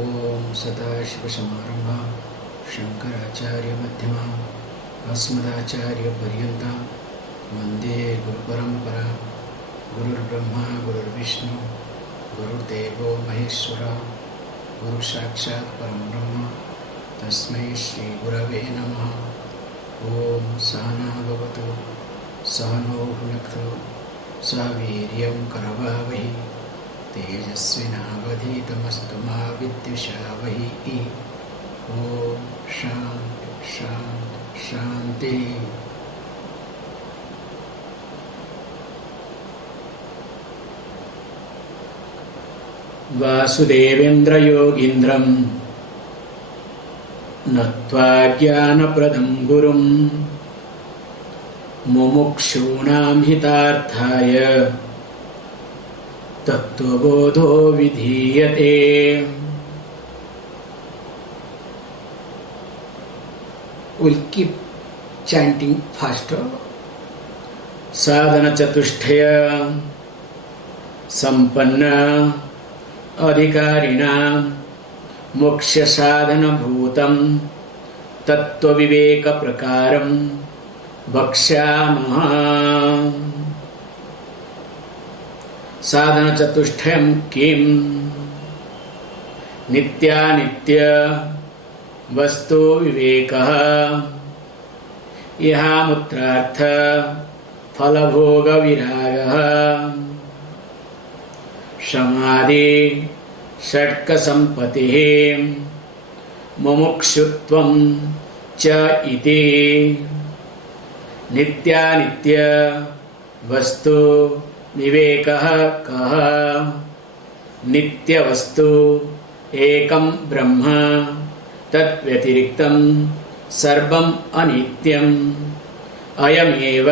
ओम सदाशिवसमारंभां शंकराचार्यमध्यमाम् अस्मदाचार्यपर्यन्तां वन्दे गुरुपरम्परां। गुरुर्ब्रह्मा गुरुर्विष्णु गुरुर्देवो महेश्वरः गुरुसाक्षात् परं ब्रह्म तस्मै श्रीगुरवे नमः। ओम सहना भवतु सहनो भुनक्तु सह वीर्यं करवावहै तेजस्विनावधीतमस्तु मा विद्विषावहै। ओम शांति शांति शांति। वासुदेवेन्द्र योगीन्द्रं नत्वा ज्ञानप्रदं गुरुं मुमुक्षूणां हितार्थाय तत्त्वबोधो विधीयते। We'll keep chanting faster. Sadhana chatushtaya sampanna adhikarina moksha sadhana bhutam tattva viveka prakaram bhakshamaha. Sadhana chatushtayam kim nitya nitya vastu vivekah iha mutrartha phalabhoga viragah samadhi षट्क संपत्तिः मुमुक्षुत्वं च इति। नित्यानित्य वस्तु विवेकः कः नित्यवस्तु एकं ब्रह्म तद्व्यतिरिक्तं सर्वम् अनित्यम् अयमेव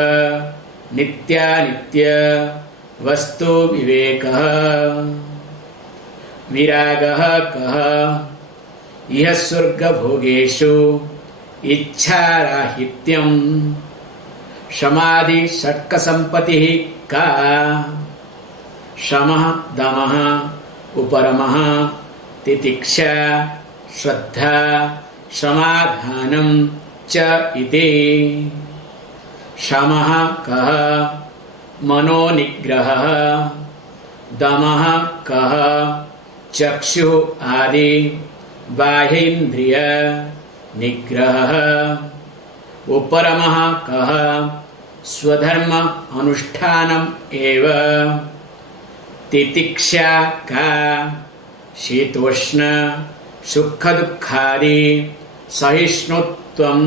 नित्यानित्य वस्तु विवेकः। विरागः कः इह स्वर्गभोगेषु इच्छाराहित्यं समाधि षट्कसम्पत्तिः का शमः दमः उपरमः तितिक्षा श्रद्धा समाधानं च इति। शमः कः मनोनिग्रहः दमः कः चक्षु आदि बाह्येन्द्रिय निग्रहः उपरमः कः स्वधर्म अनुष्ठानम् एव। तितिक्षा का शीतोष्ण सुख दुःखादि सहिष्णुत्वं।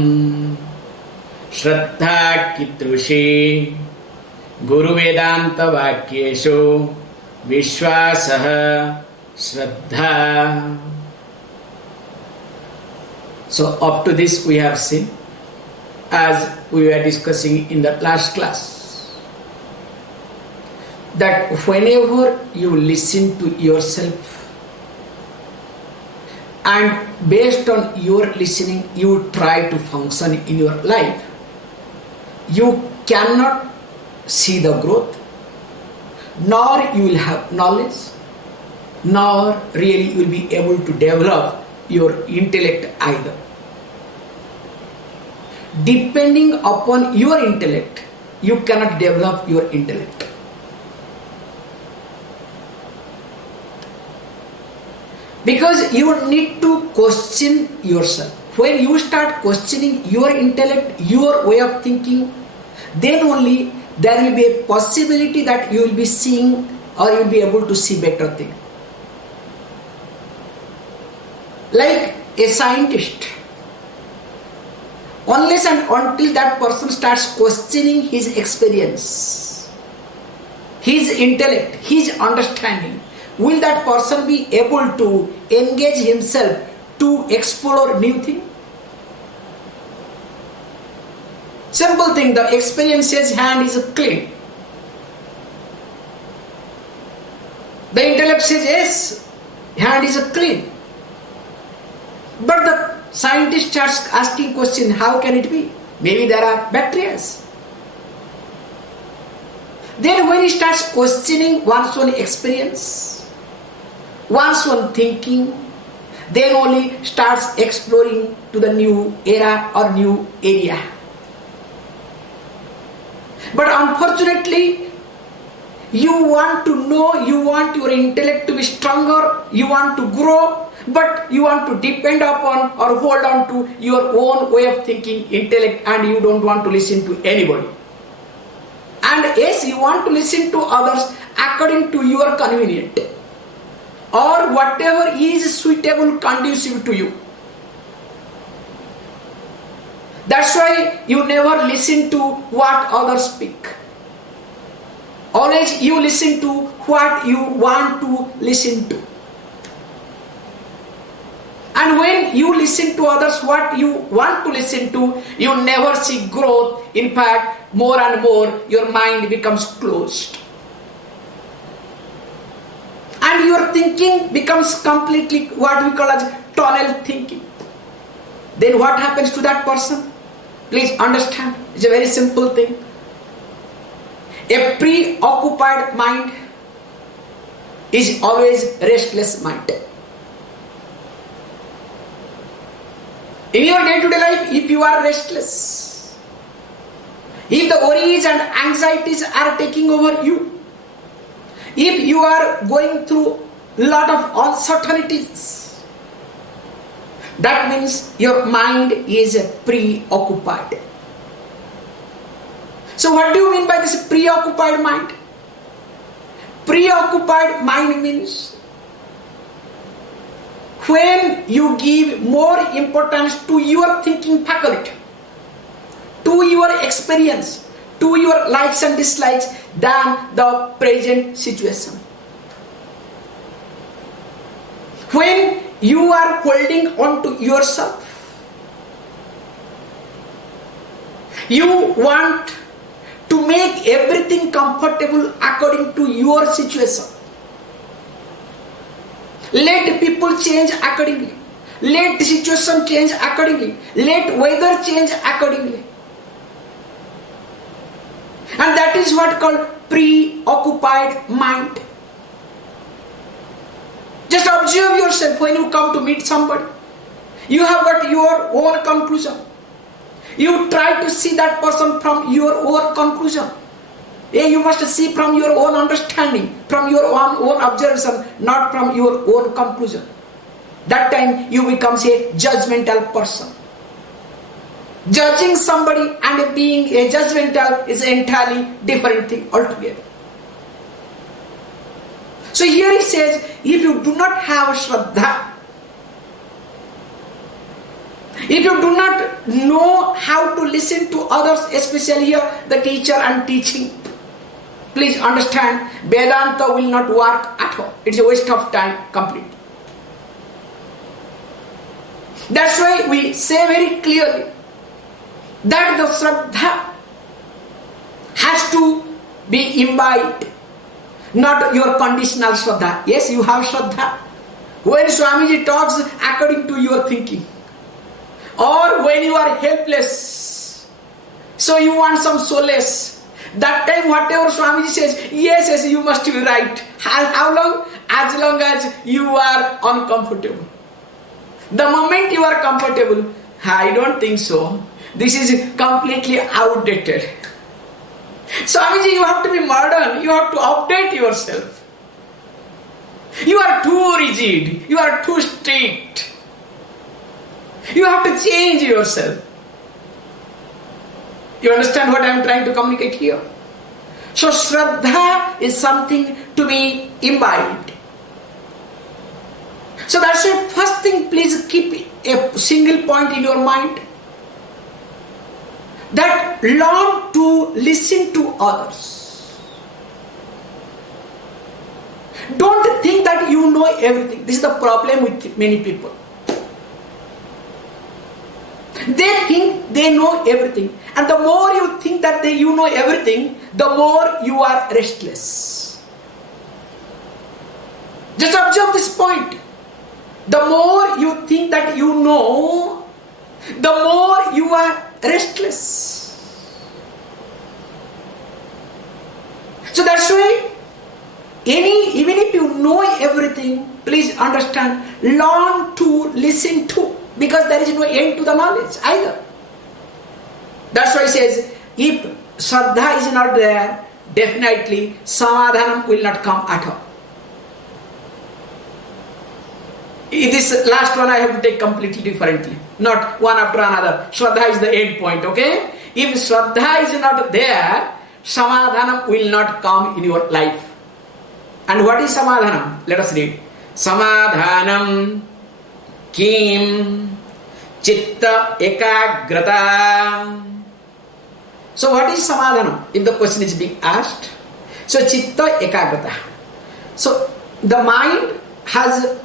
श्रद्धा कीदृशी गुरुवेदांत वाक्येषु विश्वासः श्रद्धा। So up to this we have seen, as we were discussing in the last class, that whenever you listen to yourself and based on your listening you try to function in your life, you cannot see the growth, nor you will have knowledge, nor really you will be able to develop your intellect either. Depending upon your intellect, you cannot develop your intellect. Because you need to question yourself. When you start questioning your intellect, your way of thinking, then only there will be a possibility that you will be seeing or you will be able to see better things. Like a scientist, unless and until that person starts questioning his experience, his intellect, his understanding, will that person be able to engage himself to explore new things? Simple thing, the experience says hand is clean. The intellect says yes, hand is clean. But the scientist starts asking question, how can it be? Maybe there are bacteria. Then when he starts questioning one's own experience, one's own thinking, then only starts exploring to the new era or new area. But unfortunately, you want to know, you want your intellect to be stronger, you want to grow, but you want to depend upon or hold on to your own way of thinking, intellect, and you don't want to listen to anybody. And yes, you want to listen to others according to your convenience or whatever is suitable, conducive to you. That's why you never listen to what others speak. Always you listen to what you want to listen to. And when you listen to others what you want to listen to, you never see growth. In fact, more and more your mind becomes closed. And your thinking becomes completely what we call as tunnel thinking. Then what happens to that person? Please understand, it's a very simple thing. A preoccupied mind is always restless mind. In your day-to-day life, if you are restless, if the worries and anxieties are taking over you, if you are going through a lot of uncertainties, that means your mind is preoccupied. So what do you mean by this preoccupied mind? Preoccupied mind means when you give more importance to your thinking faculty, to your experience, to your likes and dislikes than the present situation. When you are holding on to yourself, you want to make everything comfortable according to your situation. Let people change accordingly. Let the situation change accordingly. Let weather change accordingly. And that is what called preoccupied mind. Just observe yourself when you come to meet somebody. You have got your own conclusion. You try to see that person from your own conclusion. You must see from your own understanding, from your own observation, not from your own conclusion. That time you become a judgmental person. Judging somebody and being a judgmental is an entirely different thing altogether. So here he says, if you do not have Shraddha, if you do not know how to listen to others, especially here the teacher and teaching, please understand, Vedanta will not work at all. It's a waste of time completely. That's why we say very clearly that the Shraddha has to be imbibed, not your conditional Shraddha. Yes, you have Shraddha. When Swamiji talks according to your thinking, or when you are helpless, so you want some solace, that time whatever Swamiji says, yes, you must be right. How long? As long as you are uncomfortable. The moment you are comfortable, I don't think so. This is completely outdated. Swamiji, you have to be modern. You have to update yourself. You are too rigid. You are too strict. You have to change yourself. You understand what I am trying to communicate here? So Shraddha is something to be imbibed. So that's why first thing, please keep a single point in your mind, that learn to listen to others. Don't think that you know everything. This is the problem with many people. They think they know everything, and the more you think that you know everything, the more you are restless. Just observe this point. The more you think that you know, the more you are restless. So that's why Even if you know everything, please understand, learn to listen to, because there is no end to the knowledge either. That's why he says, if Shraddha is not there, definitely Samadhanam will not come at all. This last one I have to take completely differently, not one after another. Shraddha is the end point, okay? If Shraddha is not there, Samadhanam will not come in your life. And what is Samadhanam? Let us read. Samadhanam kim chitta ekagrata. So what is Samadhanam? If the question is being asked. So chitta ekagrata. So the mind has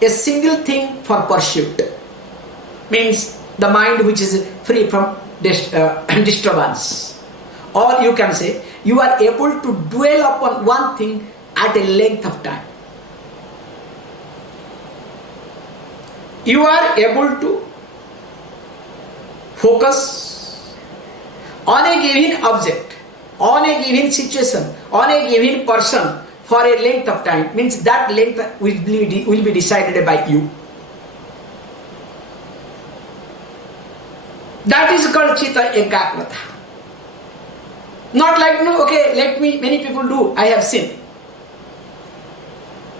a single thing for pursuit. Means the mind which is free from disturbance. Or you can say, you are able to dwell upon one thing at a length of time. You are able to focus on a given object, on a given situation, on a given person for a length of time. Means that length will be decided by you. That is called Chitta Ekagrata. Not like, no, okay, many people do, I have seen.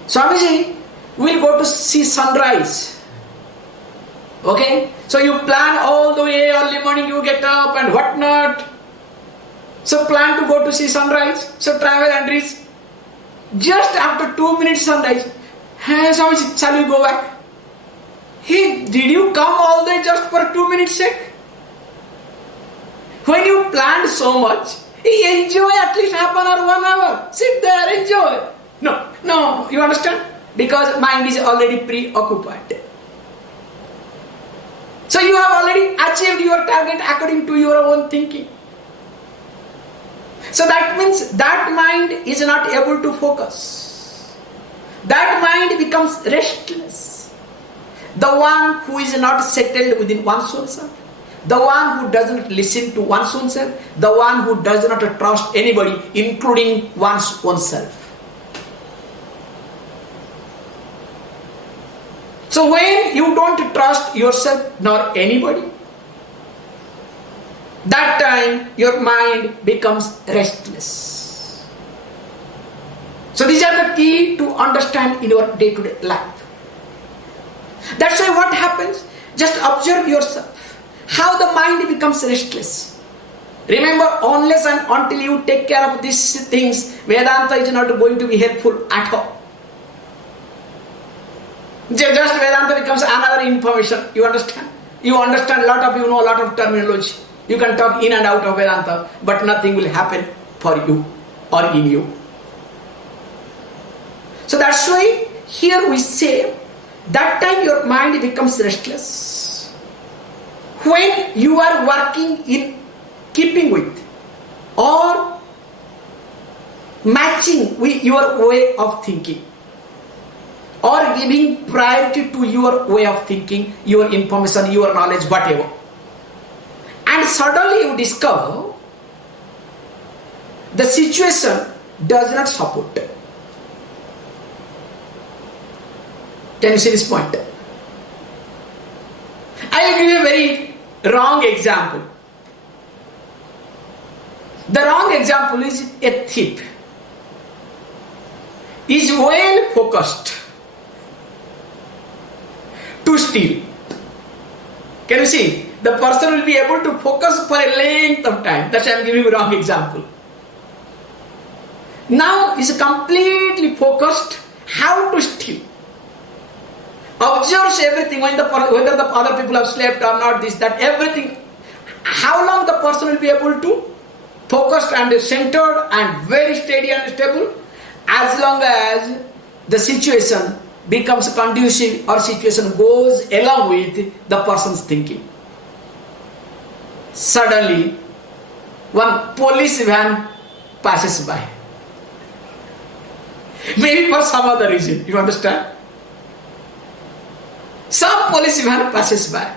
Swamiji will go to see sunrise. Okay? So you plan all the way, early morning you get up and whatnot. So plan to go to see sunrise. So travel and reach. Just after 2 minutes sunrise, hey Swamiji, shall we go back? Did you come all the way just for 2 minutes sake? When you planned so much, enjoy at least half an hour, 1 hour. Sit there, enjoy. No, you understand? Because mind is already preoccupied. So you have already achieved your target according to your own thinking. So that means that mind is not able to focus. That mind becomes restless. The one who is not settled within one's own self. The one who doesn't listen to one's own self, the one who does not trust anybody, including one's own self. So when you don't trust yourself nor anybody, that time your mind becomes restless. So these are the key to understand in your day-to-day life. That's why what happens, just observe yourself. How the mind becomes restless. Remember, unless and until you take care of these things, Vedanta is not going to be helpful at all. Just Vedanta becomes another information. You understand? You understand a lot of, you know a lot of terminology. You can talk in and out of Vedanta, but nothing will happen for you or in you. So that's why here we say, that time your mind becomes restless. When you are working in keeping with or matching with your way of thinking or giving priority to your way of thinking, your information, your knowledge, whatever. And suddenly you discover the situation does not support. Can you see this point? I will give you a very wrong example. The wrong example is a thief. Is well focused to steal. Can you see? The person will be able to focus for a length of time. That's why I am giving you a wrong example. Now is completely focused how to steal. Observes everything, whether the other people have slept or not, this, that, everything. How long the person will be able to focus and centered and very steady and stable? As long as the situation becomes conducive or situation goes along with the person's thinking. Suddenly, one police van passes by. Maybe for some other reason, you understand? Some police van passes by.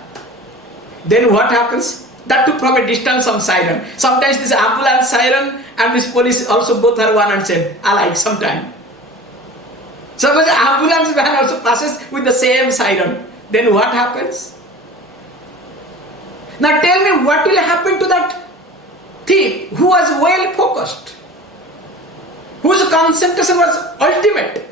Then what happens? That too from a distance, some siren. Sometimes this ambulance siren and this police also both are one and same, alike sometime. Suppose ambulance van also passes with the same siren, then what happens? Now tell me what will happen to that thief who was well focused, whose concentration was ultimate?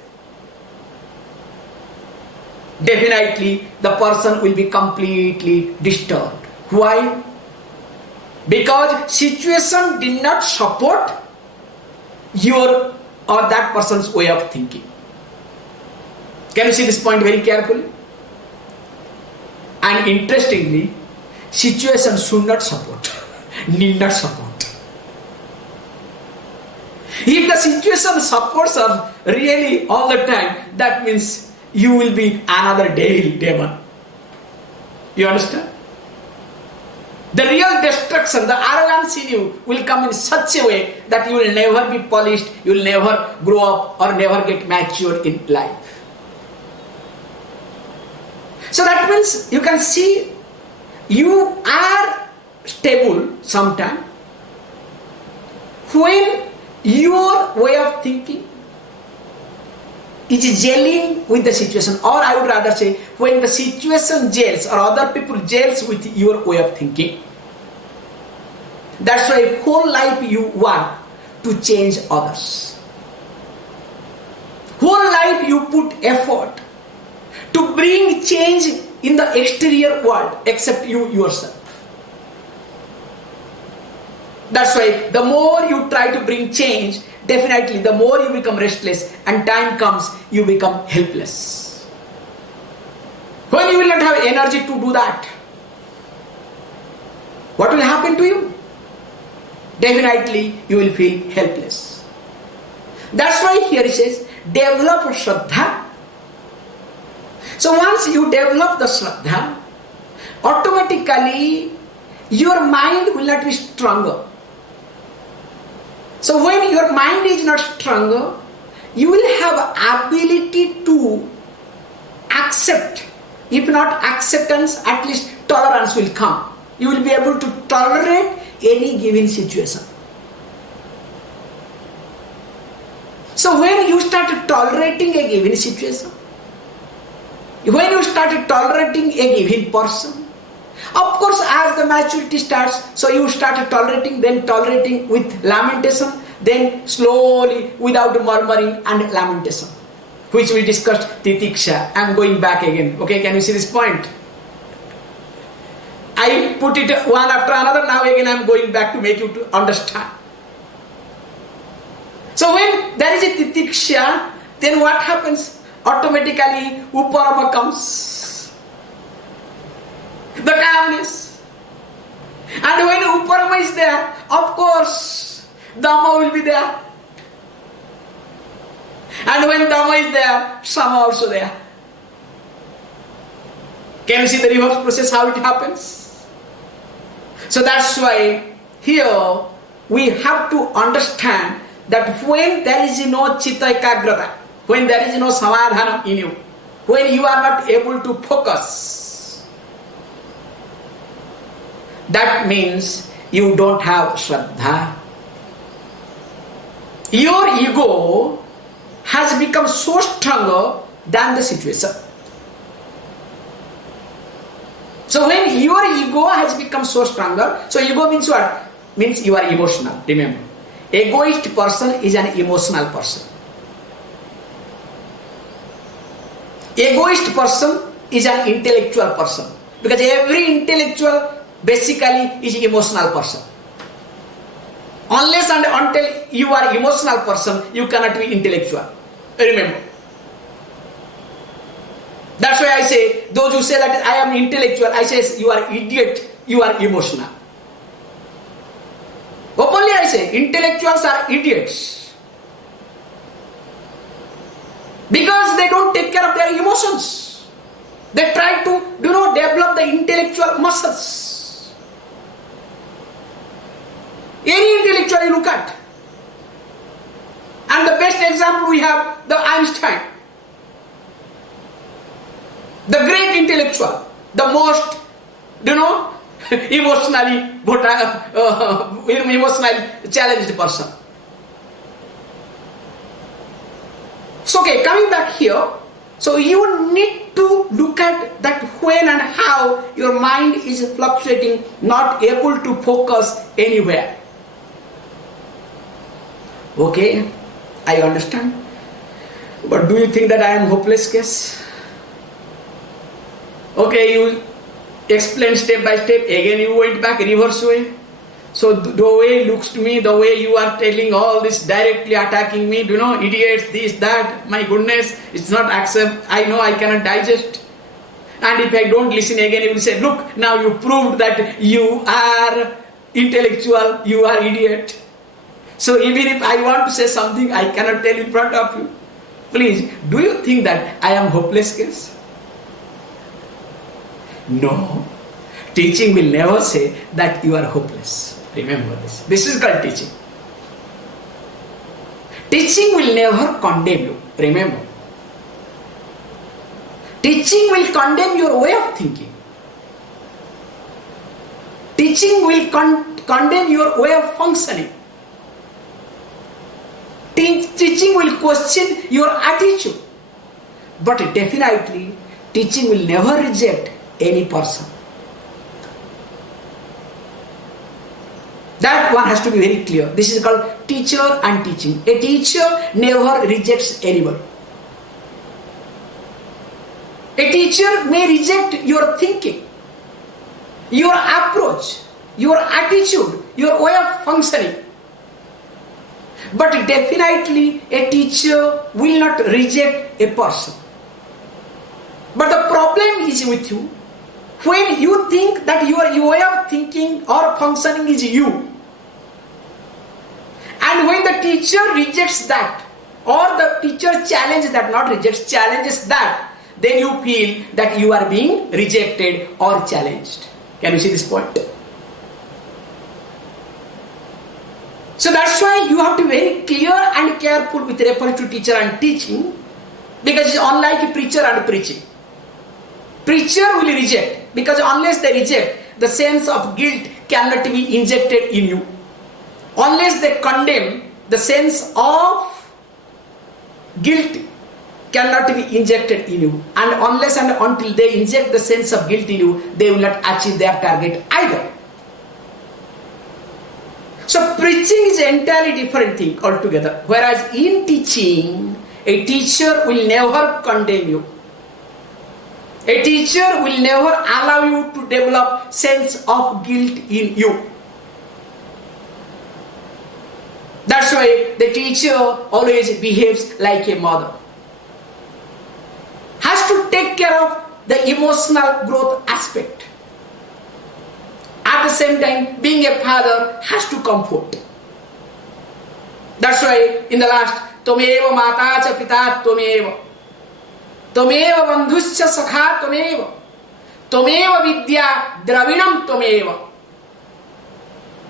Definitely the person will be completely disturbed. Why? Because situation did not support your or that person's way of thinking. Can you see this point very carefully? And interestingly, situation should not support, need not support. If the situation supports us really all the time, that means you will be another demon. You understand? The real destruction, the arrogance in you will come in such a way that you will never be polished, you will never grow up or never get matured in life. So that means you can see you are stable sometime when your way of thinking is gelling with the situation, or I would rather say when the situation gels or other people gels with your way of thinking. That's why whole life you want to change others. Whole life you put effort to bring change in the exterior world except you yourself. That's why the more you try to bring change, definitely the more you become restless, and time comes you become helpless. When you will not have energy to do that, what will happen to you? Definitely you will feel helpless. That's why here it says, develop Shraddha. So once you develop the Shraddha, automatically your mind will not be stronger. So when your mind is not stronger, you will have ability to accept. If not acceptance, at least tolerance will come. You will be able to tolerate any given situation. So when you start tolerating a given situation, when you start tolerating a given person, of course as the maturity starts, so you start tolerating, then tolerating with lamentation, then slowly without murmuring and lamentation, which we discussed titiksha. I am going back again. Okay, can you see this point? I put it one after another, now again I am going back to make you to understand. So when there is a titiksha, then what happens? Automatically uparama comes. The calmness. And when uparama is there, of course, dhamma will be there. And when dhamma is there, sama also there. Can you see the reverse process, how it happens? So that's why here we have to understand that when there is no chitta ekagrata, when there is no samadhanam in you, when you are not able to focus, that means you don't have Shraddha. Your ego has become so stronger than the situation. So when your ego has become so stronger, so ego means what? Means you are emotional. Remember, egoist person is an emotional person. Egoist person is an intellectual person, because every intellectual basically is emotional person. Unless and until you are emotional person, you cannot be intellectual. Remember. That's why I say, those who say that I am intellectual, I say you are idiot, you are emotional. Openly I say, intellectuals are idiots. Because they don't take care of their emotions. They try to, develop the intellectual muscles. Any intellectual you look at. And the best example we have, the Einstein. The great intellectual, the most, emotionally challenged person. So okay, coming back here, so you need to look at that when and how your mind is fluctuating, not able to focus anywhere. Okay, I understand. But do you think that I am hopeless case? Okay, you explain step by step, again you went back reverse way. So the way it looks to me, the way you are telling all this, directly attacking me, idiots, this, that, my goodness, it's not accept, I know I cannot digest. And if I don't listen again, you will say, look, now you proved that you are intellectual, you are idiot. So even if I want to say something, I cannot tell in front of you. Please, do you think that I am hopeless case? No. Teaching will never say that you are hopeless. Remember this. This is called teaching. Teaching will never condemn you. Remember. Teaching will condemn your way of thinking. Teaching will condemn your way of functioning. Teaching will question your attitude. But definitely, teaching will never reject any person. That one has to be very clear. This is called teacher and teaching. A teacher never rejects anybody. A teacher may reject your thinking, your approach, your attitude, your way of functioning. But definitely a teacher will not reject a person. But the problem is with you. When you think that your way of thinking or functioning is you, and when the teacher rejects that, or the teacher challenges that, not rejects, challenges that, then you feel that you are being rejected or challenged. Can you see this point? So that's why you have to be very clear and careful with reference to teacher and teaching, because it's unlike preacher and preaching. Preacher will reject, because unless they reject, the sense of guilt cannot be injected in you. Unless they condemn, the sense of guilt cannot be injected in you. And unless and until they inject the sense of guilt in you, they will not achieve their target either. So preaching is an entirely different thing altogether. Whereas in teaching, a teacher will never condemn you. A teacher will never allow you to develop sense of guilt in you. That's why the teacher always behaves like a mother. Has to take care of the emotional growth aspect. At the same time, being a father has to comfort. That's why in the last, Tomeva mata cha pita tomeva. Tomeva bandhuscha sakha tomeva. Tomeva vidya dravinam tomeva.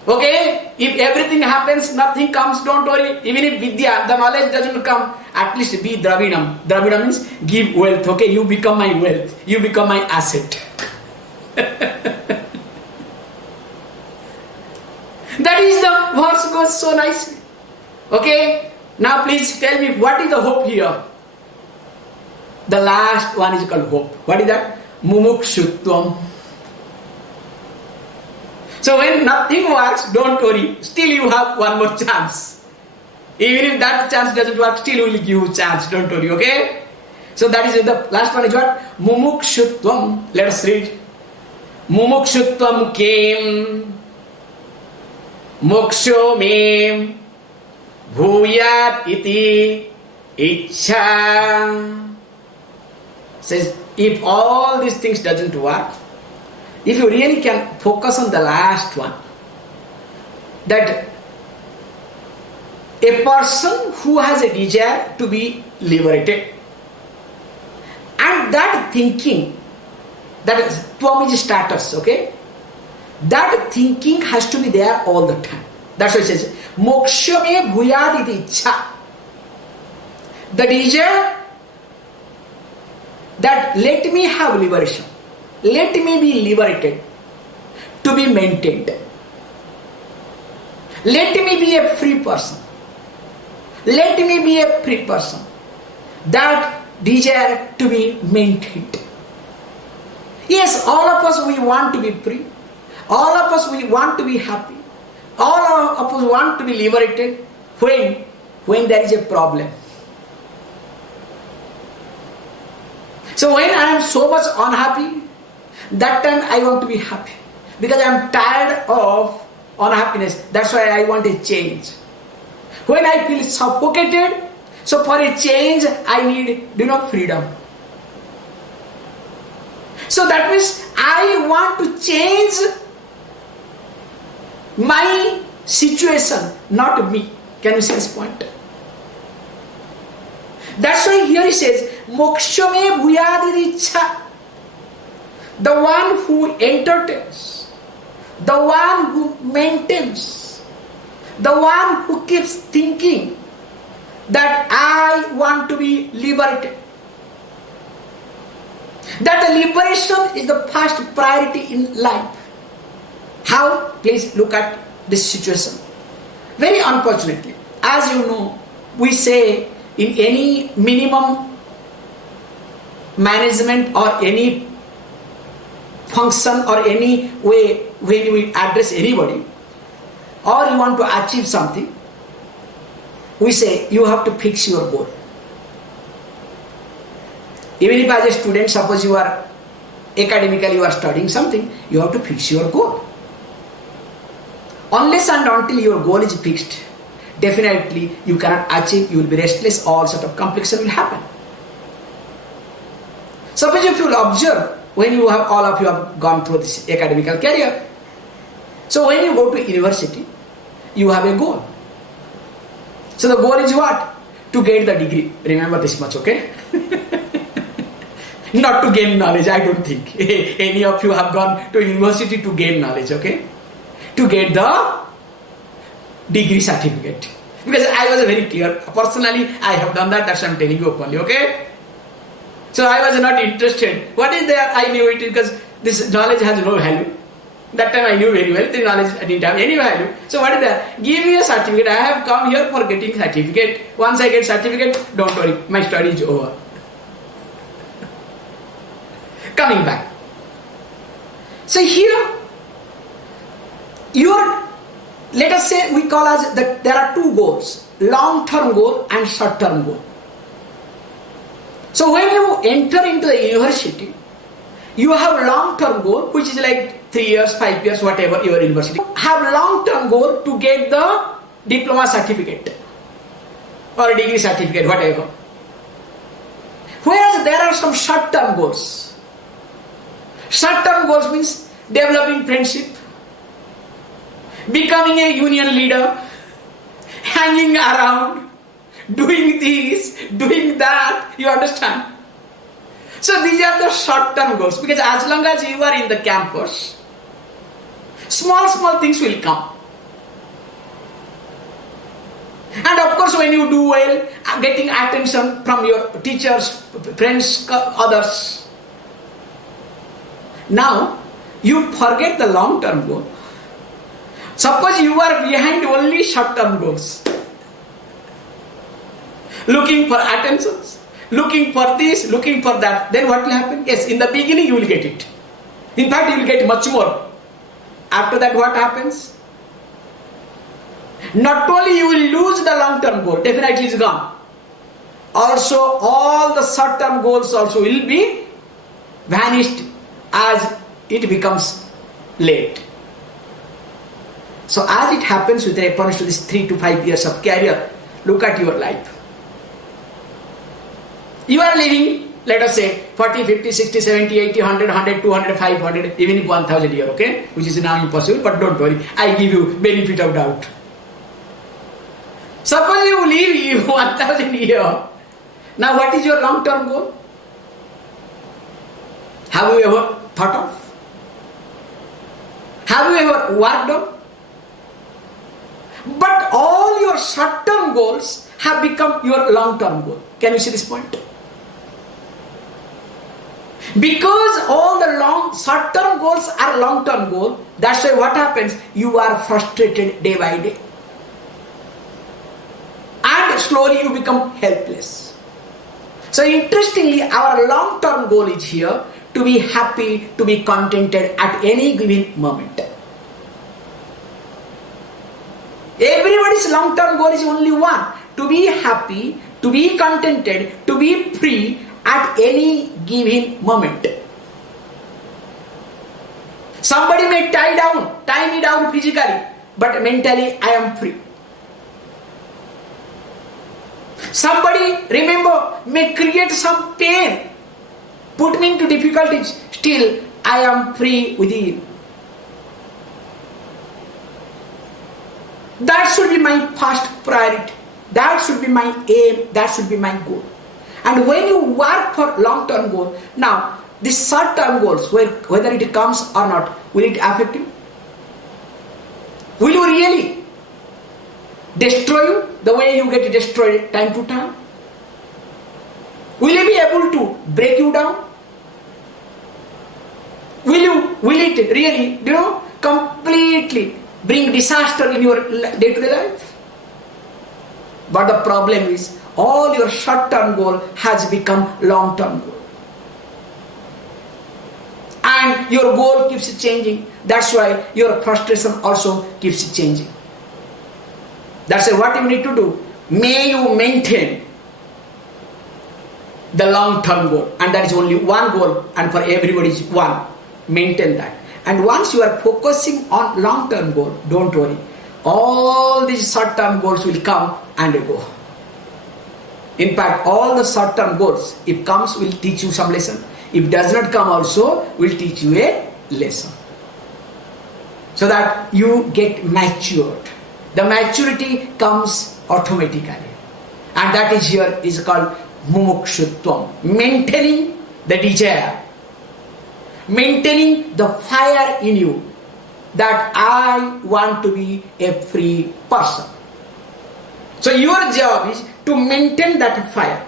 Okay? If everything happens, nothing comes, don't worry. Even if vidya, the knowledge doesn't come, at least be dravinam. Dravinam means give wealth. Okay? You become my wealth. You become my asset. That is the verse goes so nicely. Okay? Now please tell me, what is the hope here? The last one is called hope. What is that? Mumukshutvam. So when nothing works, don't worry. Still you have one more chance. Even if that chance doesn't work, still we will give you a chance. Don't worry, okay? So that is the last one is what? Mumukshutvam. Let us read. Mumukshutvam kem moksho me bhuyat iti ichha. Says, if all these things doesn't work, if you really can focus on the last one, that a person who has a desire to be liberated, and that thinking, that is Swami status, okay? That thinking has to be there all the time. That's what it says. Moksha me bhuyat iti ichha. The desire that let me have liberation, let me be liberated, to be maintained. Let me be a free person. Let me be a free person. that desire to be maintained. Yes, all of us we want to be free. All of us we want to be happy. All of us want to be liberated when there is a problem. So when I am so much unhappy, that time I want to be happy. Because I am tired of unhappiness. That's why I want a change. When I feel suffocated, so for a change I need, freedom. So that means I want to change my situation, not me. Can you see this point? That's why here he says, Mokshame bhuyadiricha. The one who entertains, the one who maintains, the one who keeps thinking that I want to be liberated. That the liberation is the first priority in life. How? Please look at this situation. Very unfortunately, as you know, we say in any minimum management or any function or any way when we address anybody or you want to achieve something, we say you have to fix your goal. Even if as a student, suppose you are academically you are studying something, you have to fix your goal. Unless and until your goal is fixed, definitely you cannot achieve, you will be restless, all sort of complexion will happen. Suppose if you will observe, when you have all of you have gone through this academical career, so when you go to university, you have a goal. So the goal is what? To get the degree. Remember this much, okay? Not to gain knowledge, I don't think. Any of you have gone to university to gain knowledge, okay? To get the degree certificate. Because I was very clear. Personally, I have done that. That's why I'm telling you openly, okay? So I was not interested. What is there? I knew it because this knowledge has no value. That time I knew very well the knowledge didn't have any value. So what is that? Give me a certificate. I have come here for getting certificate. Once I get certificate, don't worry, my study is over. Coming back. So here, let us say we call as that there are two goals, long-term goal and short-term goal. So when you enter into the university, you have long-term goal, which is like 3 years, 5 years, whatever your university. Have long-term goal to get the diploma certificate or degree certificate, whatever. Whereas there are some short-term goals. Short-term goals means developing friendship, becoming a union leader, hanging around, doing this, doing that, you understand? So these are the short-term goals, because as long as you are in the campus, small things will come. And of course when you do well, getting attention from your teachers, friends, others. Now, you forget the long-term goal. Suppose you are behind only short-term goals. Looking for attentions, looking for this, looking for that. Then what will happen? Yes, in the beginning you will get it. In fact, you will get much more. After that, what happens? Not only you will lose the long-term goal, definitely is gone. Also, all the short-term goals also will be vanished as it becomes late. So as it happens with reference to this 3 to 5 years of career, look at your life. You are living, let us say, 40, 50, 60, 70, 80, 100, 100, 200, 500, even if 1000 year, okay? Which is now impossible, but don't worry. I give you benefit of doubt. Suppose you live 1000 year. Now what is your long-term goal? Have you ever thought of? Have you ever worked on? But all your short-term goals have become your long-term goal. Can you see this point? Because all the short-term goals are long-term goals, that's why what happens? You are frustrated day by day. And slowly you become helpless. So interestingly, our long-term goal is here to be happy, to be contented at any given moment. Everybody's long-term goal is only one: to be happy, to be contented, to be free at any given moment. Somebody may tie me down physically, but mentally I am free. Somebody, remember, may create some pain, put me into difficulties, still I am free within. That should be my first priority. That should be my aim. That should be my goal. And when you work for long-term goal, now these short-term goals, whether it comes or not, will it affect you? Will you really destroy you the way you get destroyed time to time? Will you be able to break you down? Will it really, completely bring disaster in your day-to-day life? But the problem is, all your short-term goal has become long-term goal. And your goal keeps changing. That's why your frustration also keeps changing. That's what you need to do. May you maintain the long-term goal. And that is only one goal, and for everybody is one. Maintain that. And once you are focusing on long-term goal, don't worry. All these short-term goals will come and go. In fact, all the short-term goals, if comes, will teach you some lesson. If does not come also, will teach you a lesson. So that you get matured. The maturity comes automatically. And that is here is called mumukshutvam. Maintaining the desire. Maintaining the fire in you. That I want to be a free person. So your job is to maintain that fire.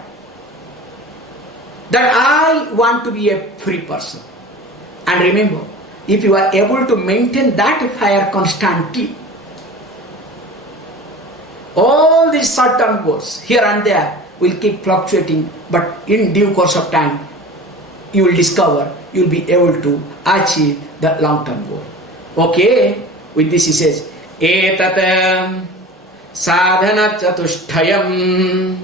That I want to be a free person. And remember, if you are able to maintain that fire constantly, all these short-term goals here and there will keep fluctuating, but in due course of time, you will discover you will be able to achieve the long-term goal. Okay, with this he says, Etat sadhana chatusthayam.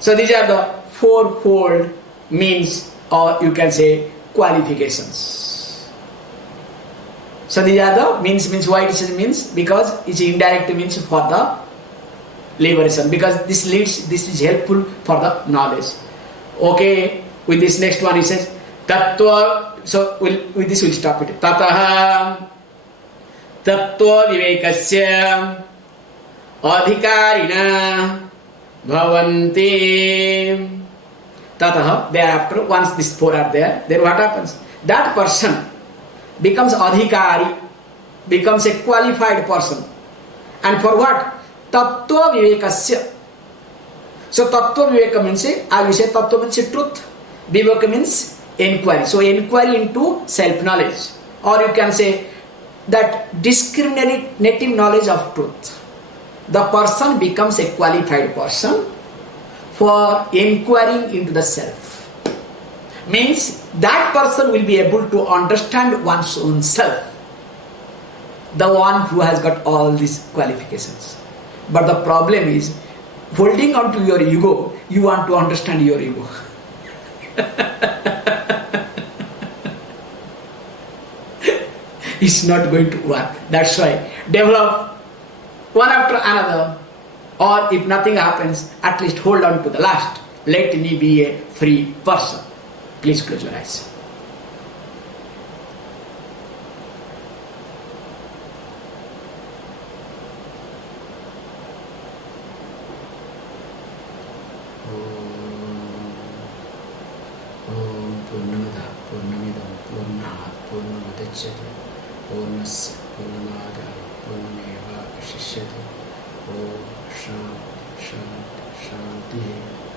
So these are the fourfold means, or you can say qualifications. So these are the means why it is means, because it's indirect means for the liberation, because this is helpful for the knowledge. Okay, with this next one he says Tattva. So with this we'll stop it. Tataha Tattva vivekasya adhikarina bhavanti. Tataha, thereafter, once these four are there, then what happens? That person becomes adhikari, becomes a qualified person. And for what? Tattva vivekasya. So Tattva viveka means, I will say Tattva means truth. Viveka means inquiry. So inquiry into self-knowledge. Or you can say that discriminative knowledge of truth. The person becomes a qualified person for inquiring into the self. Means that person will be able to understand one's own self. The one who has got all these qualifications. But the problem is, holding on to your ego, you want to understand your ego. It's not going to work. That's why develop one after another, or if nothing happens, at least hold on to the last. Let me be a free person. Please close your eyes. Purnamada Purnamidam Purnaha Purnamudachyate Purnasya Purnamadaya Purnameva Shishyate. Om Shanti Shanti Shanti.